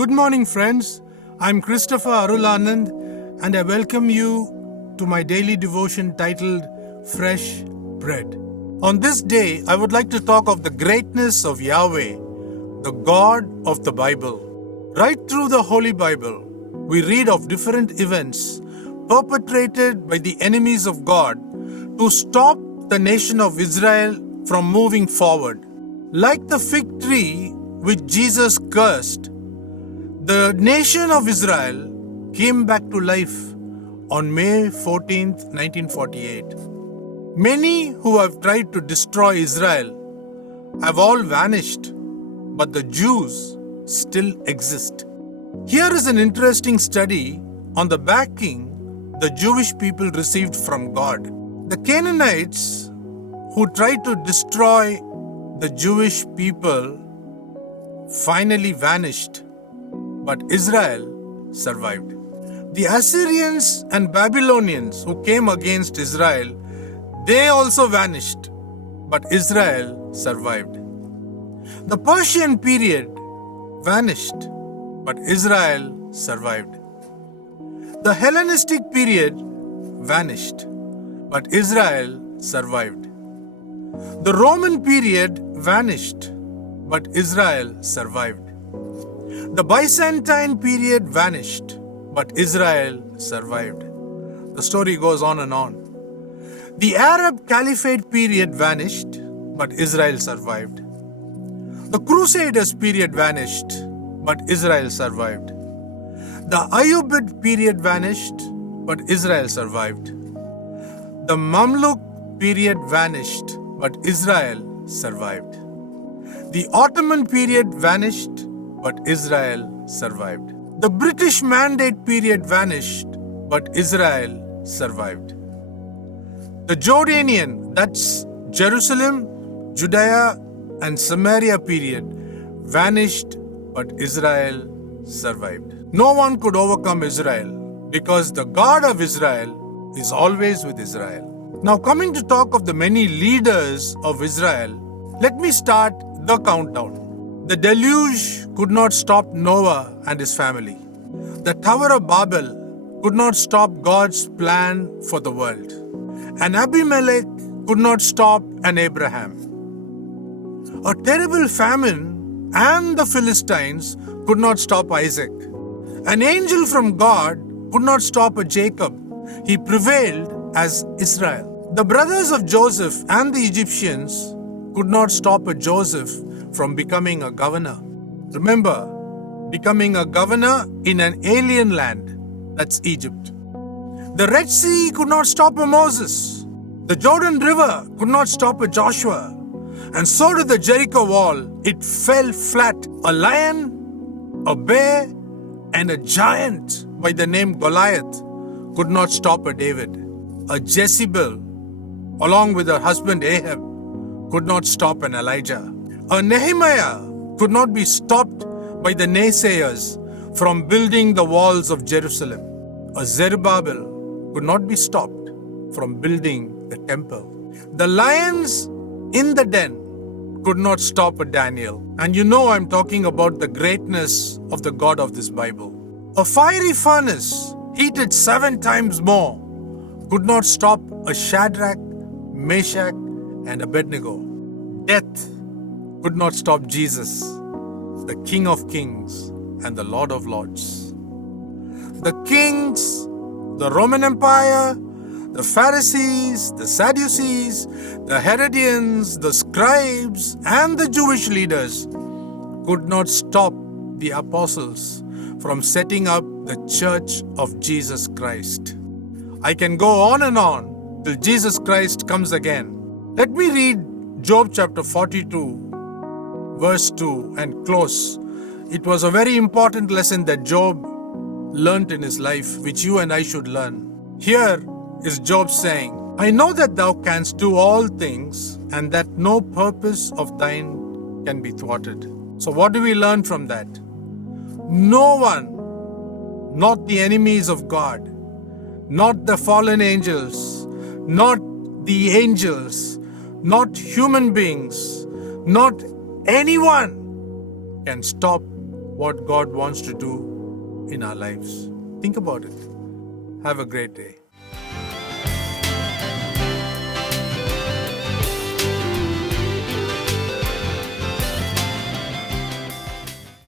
Good morning, friends. I'm Christopher Arulanand, and I welcome you to my daily devotion titled Fresh Bread. On this day, I would like to talk of the greatness of Yahweh, the God of the Bible. Right through the Holy Bible, we read of different events perpetrated by the enemies of God to stop the nation of Israel from moving forward. Like the fig tree which Jesus cursed, the nation of Israel came back to life on May 14th, 1948. Many who have tried to destroy Israel have all vanished, but the Jews still exist. Here is an interesting study on the backing the Jewish people received from God. The Canaanites who tried to destroy the Jewish people finally vanished, but Israel survived. The Assyrians and Babylonians who came against Israel, they also vanished, but Israel survived. The Persian period vanished, but Israel survived. The Hellenistic period vanished, but Israel survived. The Roman period vanished, but Israel survived. The Byzantine period vanished, but Israel survived. The story goes on and on. The Arab Caliphate period vanished, but Israel survived. The Crusaders period vanished, but Israel survived. The Ayyubid period vanished, but Israel survived. The Mamluk period vanished, but Israel survived. The Ottoman period vanished, but Israel survived. The British Mandate period vanished, but Israel survived. The Jordanian, that's Jerusalem, Judea, and Samaria period vanished, but Israel survived. No one could overcome Israel because the God of Israel is always with Israel. Now, coming to talk of the many leaders of Israel, let me start the countdown. The deluge could not stop Noah and his family. The Tower of Babel could not stop God's plan for the world. And Abimelech could not stop an Abraham. A terrible famine and the Philistines could not stop Isaac. An angel from God could not stop a Jacob. He prevailed as Israel. The brothers of Joseph and the Egyptians could not stop a Joseph from becoming a governor. Remember, becoming a governor in an alien land, that's Egypt. The Red Sea could not stop a Moses. The Jordan River could not stop a Joshua. And so did the Jericho wall. It fell flat. A lion, a bear, and a giant by the name Goliath could not stop a David. A Jezebel, along with her husband Ahab, could not stop an Elijah. A Nehemiah could not be stopped by the naysayers from building the walls of Jerusalem. A Zerubbabel could not be stopped from building the temple. The lions in the den could not stop a Daniel. And you know I'm talking about the greatness of the God of this Bible. A fiery furnace heated 7 times more could not stop a Shadrach, Meshach, and Abednego. Death could not stop Jesus, the King of Kings and the Lord of Lords. The kings, the Roman Empire, the Pharisees, the Sadducees, the Herodians, the scribes, and the Jewish leaders could not stop the apostles from setting up the Church of Jesus Christ. I can go on and on till Jesus Christ comes again. Let me read Job chapter 42, verse 2 and close. It was a very important lesson that Job learnt in his life, which you and I should learn. Here is Job saying, I know that thou canst do all things, and that no purpose of thine can be thwarted. So what do we learn from that? No one, not the enemies of God, not the fallen angels, not the angels, not human beings, not anyone can stop what God wants to do in our lives. Think about it. Have a great day.